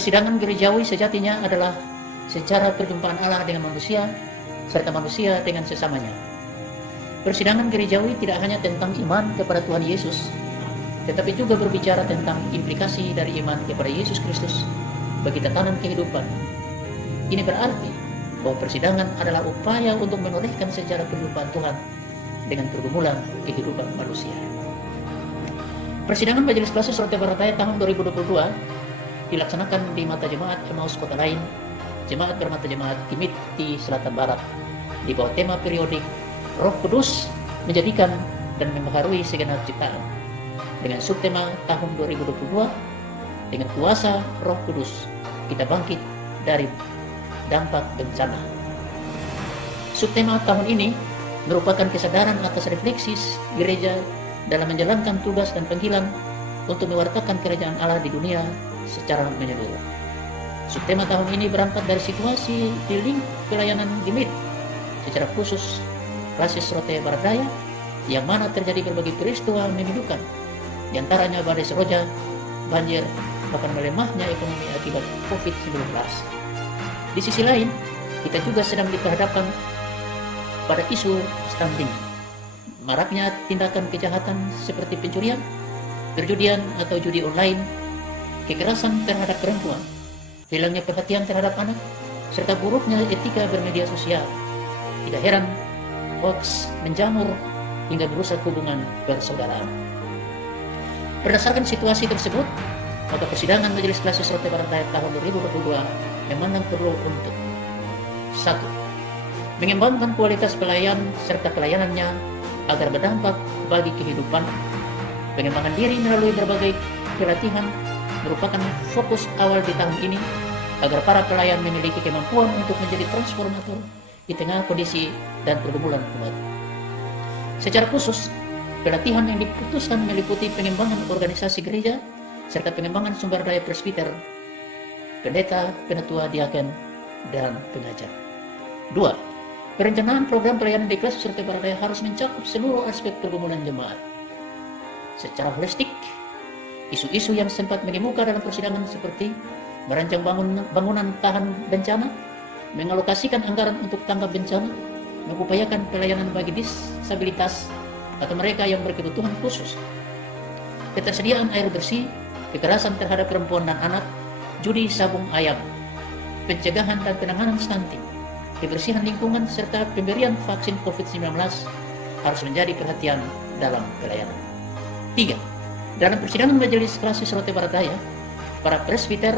Persidangan gerejawi sejatinya adalah secara perjumpaan Allah dengan manusia, serta manusia dengan sesamanya. Persidangan gerejawi tidak hanya tentang iman kepada Tuhan Yesus, tetapi juga berbicara tentang implikasi dari iman kepada Yesus Kristus bagi tatanan kehidupan. Ini berarti bahwa persidangan adalah upaya untuk menorehkan sejarah kehidupan Tuhan dengan pergumulan kehidupan manusia. Persidangan Majelis Klasik Roti Barataya tahun 2022 dilaksanakan di mata jemaat Emmaus Kota Lain, jemaat bermata jemaat Timit di Selatan Barat, di bawah tema periodik Roh Kudus menjadikan dan membaharui segenap ciptaan, dengan subtema tahun 2022 dengan kuasa Roh Kudus kita bangkit dari dampak bencana. Subtema tahun ini merupakan kesadaran atas refleksi gereja dalam menjalankan tugas dan panggilan untuk mewartakan kerajaan Allah di dunia secara menyeluruh. Subtema tahun ini berangkat dari situasi di link pelayanan Gemit, secara khusus Klasis Roti Barataya, yang mana terjadi berbagai peristiwa memilukan, di antaranya badai seroja, banjir, bahkan melemahnya ekonomi akibat COVID-19. Di sisi lain, kita juga sedang diperhadapkan pada isu stunting, maraknya tindakan kejahatan seperti pencurian, perjudian atau judi online, kekerasan terhadap perempuan, hilangnya perhatian terhadap anak, serta buruknya etika bermedia sosial. Tidak heran, hoax menjamur hingga merusak hubungan persaudaraan. Berdasarkan situasi tersebut, maka persidangan Majelis Klasik Roti Barataya tahun 2022 memandang perlu untuk 1. Mengembangkan kualitas pelayan serta pelayanannya agar berdampak bagi kehidupan. Pengembangan diri melalui berbagai pelatihan merupakan fokus awal di tahun ini agar para pelayan memiliki kemampuan untuk menjadi transformator di tengah kondisi dan pergumulan umat. Secara khusus, pelatihan yang diputuskan meliputi pengembangan organisasi gereja serta pengembangan sumber daya presbiter, pendeta, penatua, diaken, dan pengajar. 2. Perencanaan program pelayanan di Klasis Roti Barataya harus mencakup seluruh aspek pergumulan jemaat. Secara holistik, isu-isu yang sempat mengemuka dalam persidangan seperti merancang bangunan tahan bencana, mengalokasikan anggaran untuk tanggap bencana, mengupayakan pelayanan bagi disabilitas atau mereka yang berkebutuhan khusus, ketersediaan air bersih, kekerasan terhadap perempuan dan anak, judi sabung ayam, pencegahan dan penanganan stunting, kebersihan lingkungan, serta pemberian vaksin COVID-19 harus menjadi perhatian dalam pelayanan. 3. Dalam persidangan Majelis Klasis Roti Barataya, para presbiter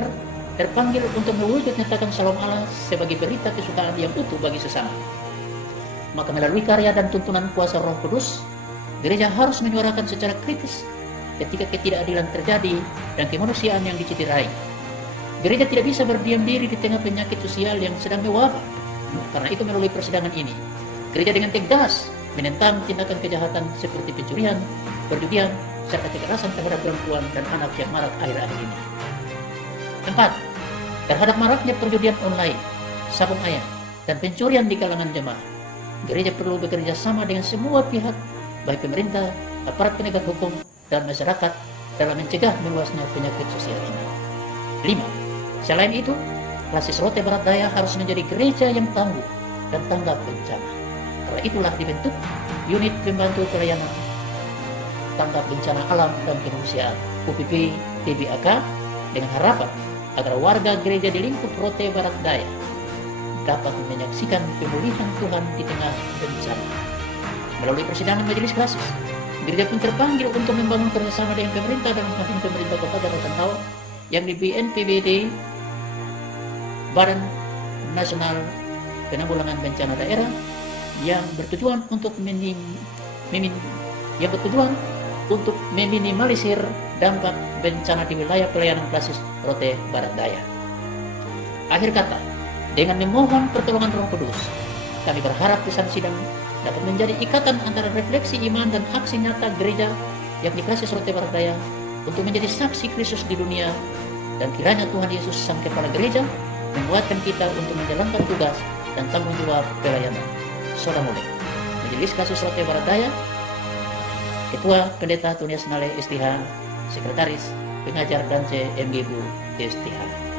terpanggil untuk mewujud nyatakan Shalom Allah sebagai berita kesukaan yang utuh bagi sesama. Maka melalui karya dan tuntunan kuasa Roh Kudus, gereja harus menyuarakan secara kritis ketika ketidakadilan terjadi dan kemanusiaan yang dicederai. Gereja tidak bisa berdiam diri di tengah penyakit sosial yang sedang mewabah. Karena itu melalui persidangan ini, gereja dengan tegas menentang tindakan kejahatan seperti pencurian, perjudian, serta kekerasan terhadap perempuan dan anak yang marak akhir-akhir ini. 4. Terhadap maraknya perjudian online, sabung ayam, dan pencurian di kalangan jemaah, gereja perlu bekerja sama dengan semua pihak, baik pemerintah, aparat penegak hukum, dan masyarakat dalam mencegah meluasnya penyakit sosial ini. 5. Selain itu, Klasis Roti Barataya harus menjadi gereja yang tangguh dan tanggap bencana. Karena itulah dibentuk unit pembantu pelayanan tanggap bencana alam dan kemanusiaan UPP TBAK dengan harapan agar warga gereja di lingkup Roti Barataya dapat menyaksikan pemulihan Tuhan di tengah bencana. Melalui persidangan Majelis Klasis, gereja pun terpanggil untuk membangun kerjasama dengan pemerintah dan pemerintah Kabupaten Rantau yang di BNPBD, Badan Nasional Penanggulangan Bencana Daerah, yang bertujuan untuk meminimalisir dampak bencana di wilayah pelayanan Klasis Roti Barataya. Akhir kata, dengan memohon pertolongan Roh Kudus, kami berharap pesan sidang dapat menjadi ikatan antara refleksi iman dan aksi nyata gereja yang di Klasis Roti Barataya untuk menjadi saksi Kristus di dunia, dan kiranya Tuhan Yesus Sang Kepala Gereja membuatkan kita untuk menjalankan tugas dan tanggung jawab pelayanan. Salam oleh Majelis Klasis Roti Barataya, Ketua Pendeta Tunias Nale STH, Sekretaris Pengajar dan CMGU STH.